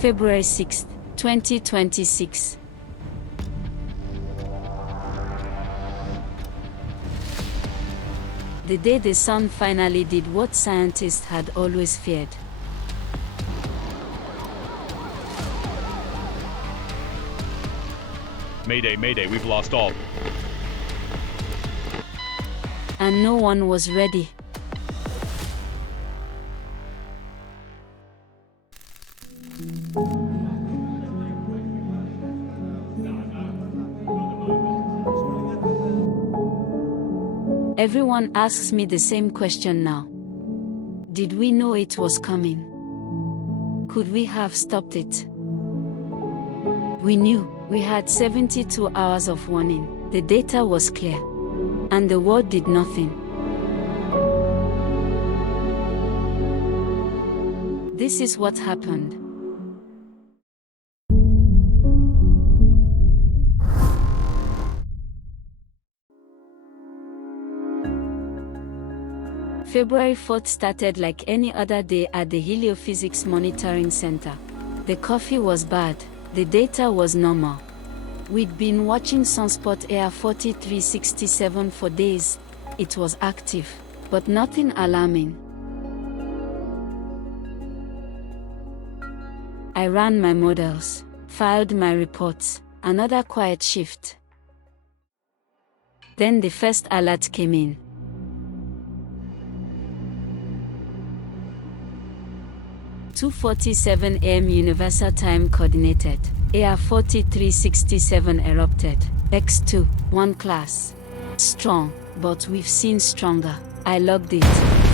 February 6, 2026. The day the sun finally did what scientists had always feared. Mayday, mayday, we've lost all. And no one was ready. Everyone asks me the same question now. Did we know it was coming? Could we have stopped it? We knew. We had 72 hours of warning. The data was clear. And the world did nothing. This is what happened. February 4th started like any other day at the Heliophysics Monitoring Center. The coffee was bad. The data was normal. We'd been watching Sunspot Air 4367 for days. It was active, but nothing alarming. I ran my models, filed my reports, another quiet shift. Then the first alert came in. 2:47 a.m. Universal Time Coordinated. AR 4367 erupted. X2, 1 class. Strong, but we've seen stronger. I logged it,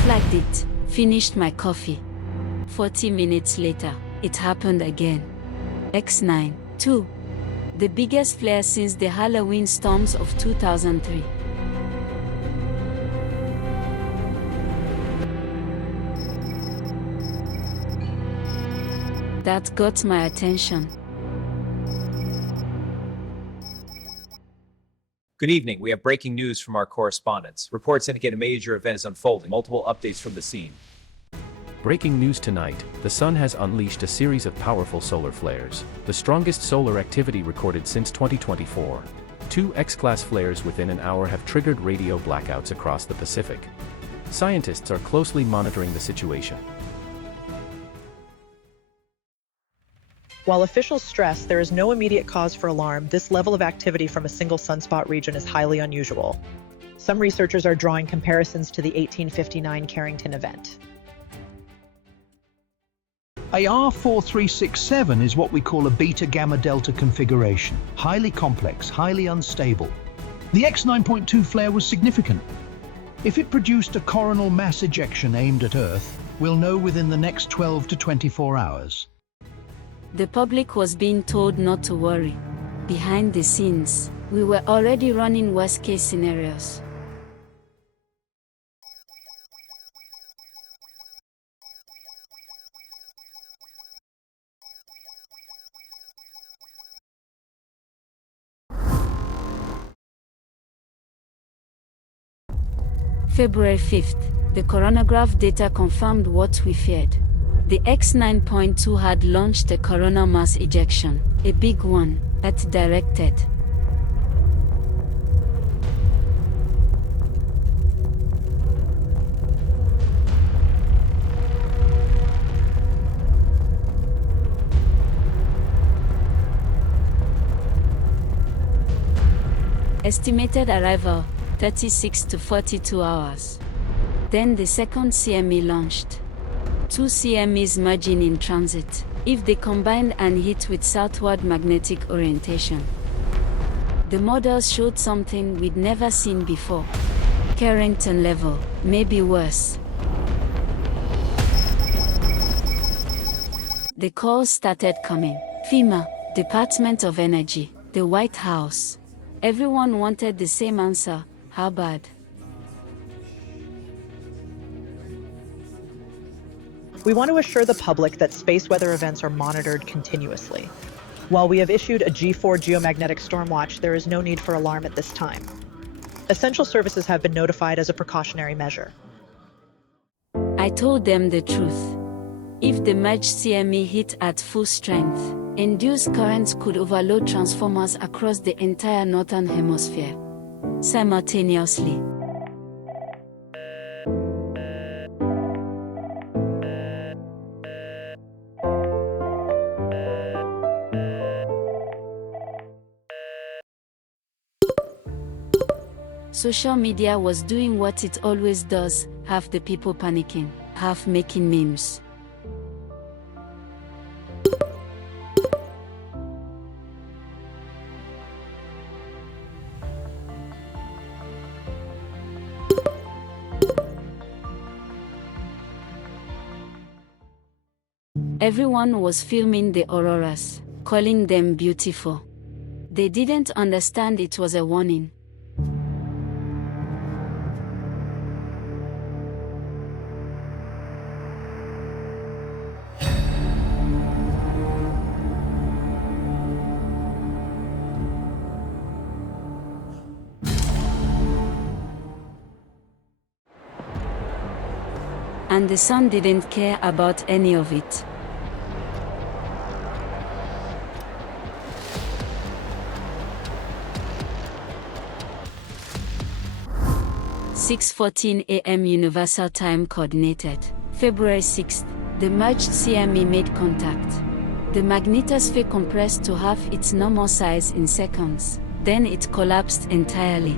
flagged it, finished my coffee. 40 minutes later, it happened again. X9, 2. The biggest flare since the Halloween storms of 2003. That got my attention. Good evening. We have breaking news from our correspondents. Reports indicate a major event is unfolding. Multiple updates from the scene. Breaking news tonight, the sun has unleashed a series of powerful solar flares, the strongest solar activity recorded since 2024. 2 X-class flares within an hour have triggered radio blackouts across the Pacific. Scientists are closely monitoring the situation. While officials stress there is no immediate cause for alarm, this level of activity from a single sunspot region is highly unusual. Some researchers are drawing comparisons to the 1859 Carrington Event. AR 4367 is what we call a beta-gamma-delta configuration, highly complex, highly unstable. The X9.2 flare was significant. If it produced a coronal mass ejection aimed at Earth, we'll know within the next 12 to 24 hours. The public was being told not to worry. Behind the scenes, we were already running worst-case scenarios. February 5th, the coronagraph data confirmed what we feared. The X9.2 had launched a coronal mass ejection, a big one, Earth-directed. Estimated arrival, 36 to 42 hours. Then the second CME launched. 2 CMEs merging in transit, if they combined and hit with southward magnetic orientation. The models showed something we'd never seen before. Carrington-level, maybe worse. The calls started coming. FEMA, Department of Energy, the White House. Everyone wanted the same answer: how bad? We want to assure the public that space weather events are monitored continuously. While we have issued a G4 geomagnetic storm watch, there is no need for alarm at this time. Essential services have been notified as a precautionary measure. I told them the truth. If the merged CME hit at full strength, induced currents could overload transformers across the entire northern hemisphere simultaneously. Social media was doing what it always does, half the people panicking, half making memes. Everyone was filming the auroras, calling them beautiful. They didn't understand it was a warning. And the sun didn't care about any of it. (6:14 a.m. Universal Time Coordinated, February 6th, the merged CME made contact. The magnetosphere compressed to half its normal size in seconds, then it collapsed entirely.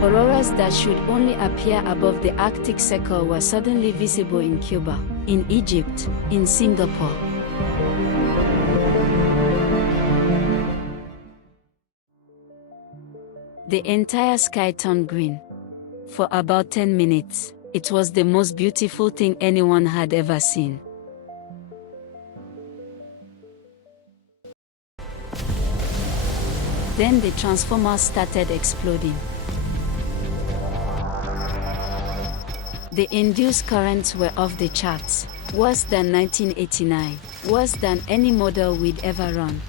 Auroras that should only appear above the Arctic Circle were suddenly visible in Cuba, in Egypt, in Singapore. The entire sky turned green. For about 10 minutes, it was the most beautiful thing anyone had ever seen. Then the transformers started exploding. The induced currents were off the charts, worse than 1989, worse than any model we'd ever run.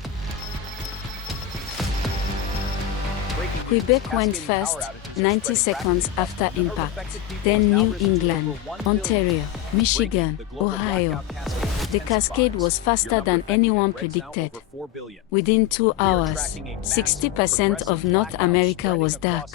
Quebec went first, 90 seconds after impact, then New England, Ontario, Michigan, Ohio. The cascade was faster than anyone predicted. Within 2 hours, 60% of North America was dark.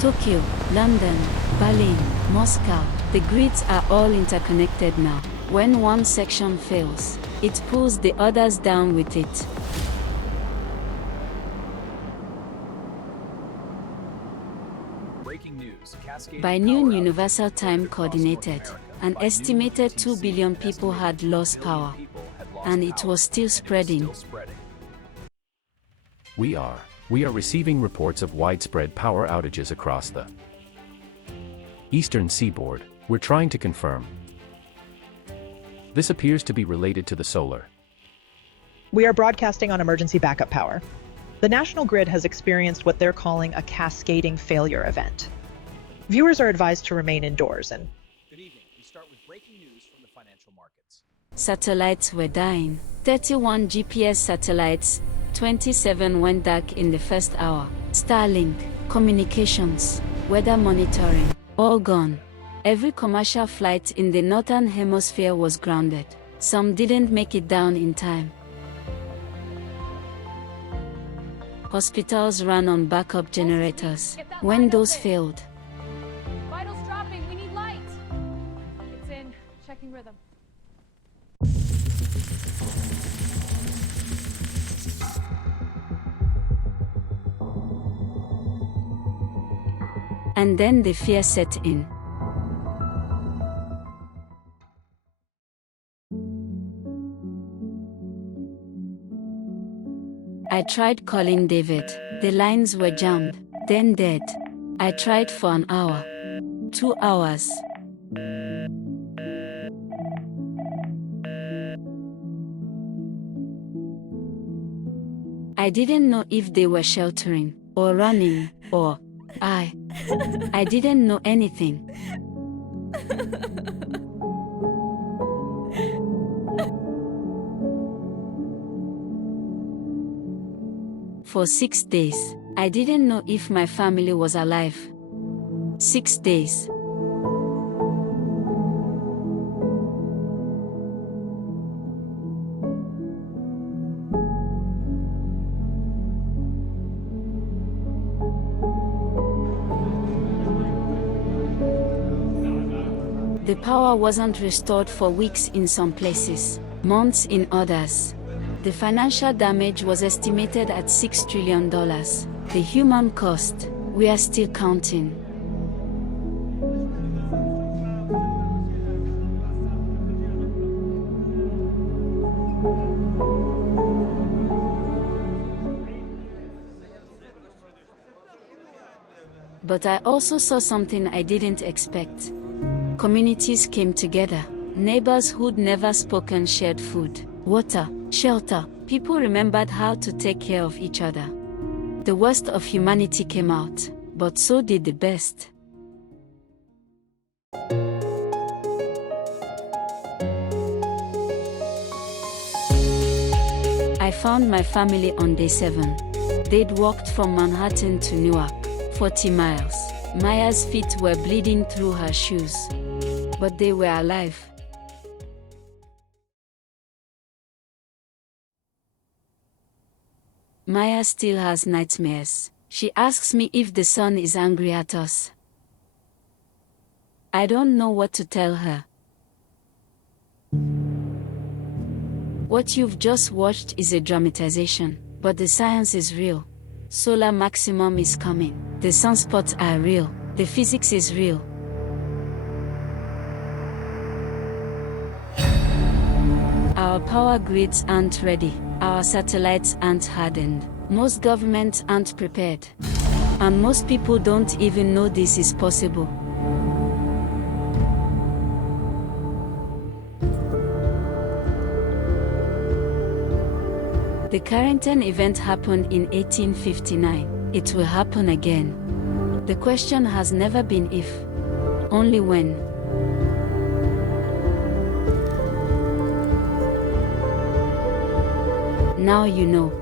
Tokyo, London, Berlin, Moscow, the grids are all interconnected now. When one section fails, it pulls the others down with it. By noon Universal Time Coordinated, an estimated 2 billion people had lost power. And it was still spreading. We are receiving reports of widespread power outages across the eastern seaboard. We're trying to confirm. This appears to be related to the solar. We are broadcasting on emergency backup power. The national grid has experienced what they're calling a cascading failure event. Viewers are advised to remain indoors and... Good evening. We start with breaking news from the financial markets. Satellites were dying. 31 GPS satellites, 27 went dark in the first hour. Starlink, communications, weather monitoring, all gone. Every commercial flight in the northern hemisphere was grounded. Some didn't make it down in time. Hospitals ran on backup generators. When those failed, Vitals dropping, we need light. It's in, checking rhythm. and then the fear set in. I tried calling David. The lines were jammed, then dead. I tried for an hour. 2 hours. I didn't know if they were sheltering or running, or I didn't know anything. For 6 days, I didn't know if my family was alive. 6 days. The power wasn't restored for weeks in some places, months in others. The financial damage was estimated at $6 trillion. The human cost, we are still counting. But I also saw something I didn't expect. Communities came together. Neighbors who'd never spoken shared food, water, shelter. People remembered how to take care of each other. The worst of humanity came out, but so did the best. I found my family on day 7. They'd walked from Manhattan to Newark, 40 miles. Maya's feet were bleeding through her shoes. But they were alive. Maya still has nightmares. She asks me if the sun is angry at us. I don't know what to tell her. What you've just watched is a dramatization, but the science is real. Solar maximum is coming. The sunspots are real. The physics is real. Our power grids aren't ready. Our satellites aren't hardened. Most governments aren't prepared. And most people don't even know this is possible. The Carrington event happened in 1859. It will happen again. The question has never been if, only when. Now you know.